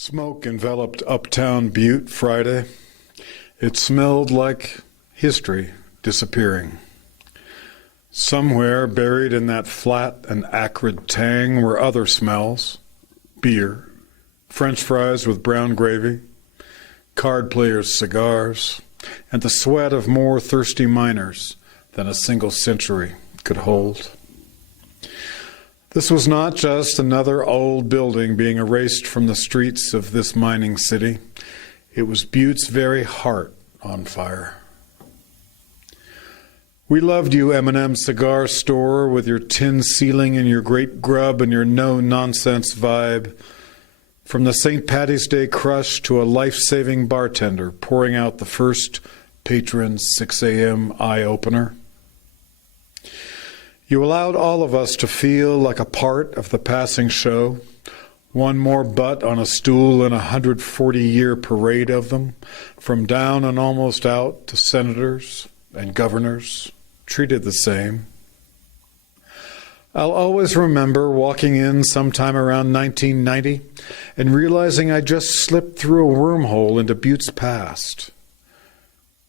Smoke enveloped uptown Butte Friday. It smelled like history disappearing. Somewhere buried in that flat and acrid tang were other smells: beer, French fries with brown gravy, card players' cigars, and the sweat of more thirsty miners than a single century could hold. This was not just another old building being erased from the streets of this mining city. It was Butte's very heart on fire. We loved you, M&M Cigar store, with your tin ceiling and your great grub and your no-nonsense vibe. From the St. Patty's Day crush to a life-saving bartender pouring out the first patron's 6 a.m. eye-opener. You allowed all of us to feel like a part of the passing show, one more butt on a stool in a 140-year parade of them, from down and almost out to senators and governors, treated the same. I'll always remember walking in sometime around 1990 and realizing I just slipped through a wormhole into Butte's past.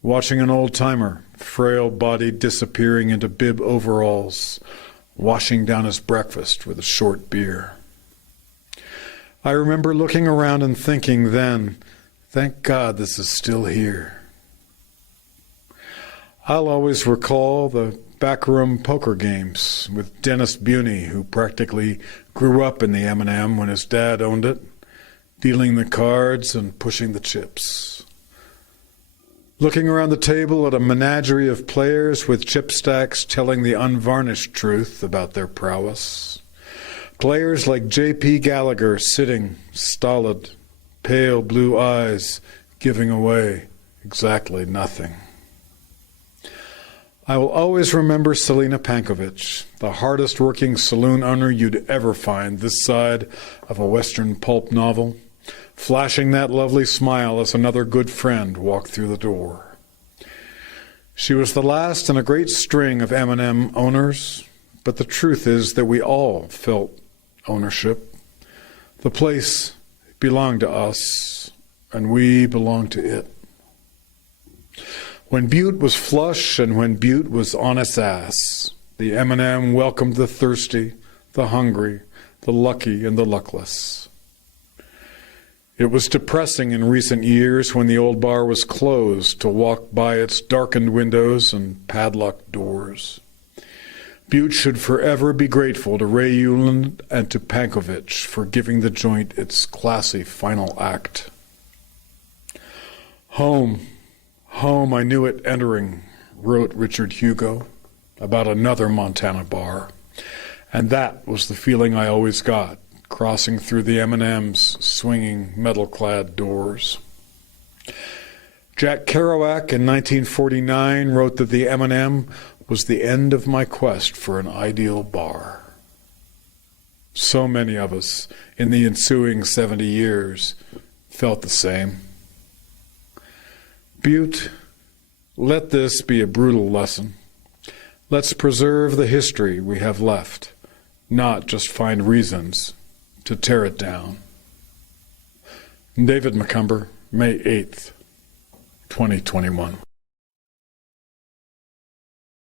Watching an old-timer, frail-bodied, disappearing into bib overalls, washing down his breakfast with a short beer. I remember looking around and thinking then, thank God this is still here. I'll always recall the backroom poker games with Dennis Butte, who practically grew up in the M&M when his dad owned it, dealing the cards and pushing the chips. Looking around the table at a menagerie of players with chip stacks telling the unvarnished truth about their prowess. Players like J.P. Gallagher sitting, stolid, pale blue eyes, giving away exactly nothing. I will always remember Selina Pankovic, the hardest working saloon owner you'd ever find this side of a Western pulp novel, flashing that lovely smile as another good friend walked through the door. She was the last in a great string of M&M owners, but the truth is that we all felt ownership. The place belonged to us, and we belonged to it. When Butte was flush and when Butte was on its ass, the M&M welcomed the thirsty, the hungry, the lucky, and the luckless. It was depressing in recent years when the old bar was closed to walk by its darkened windows and padlocked doors. Butte should forever be grateful to Ray Euland and to Pankovic for giving the joint its classy final act. Home, home, I knew it entering, wrote Richard Hugo about another Montana bar. And that was the feeling I always got, crossing through the M&M's swinging metal-clad doors. Jack Kerouac in 1949 wrote that the M&M was the end of my quest for an ideal bar. So many of us in the ensuing 70 years felt the same. Butte, let this be a brutal lesson. Let's preserve the history we have left, not just find reasons to tear it down. David McCumber, May 8th, 2021.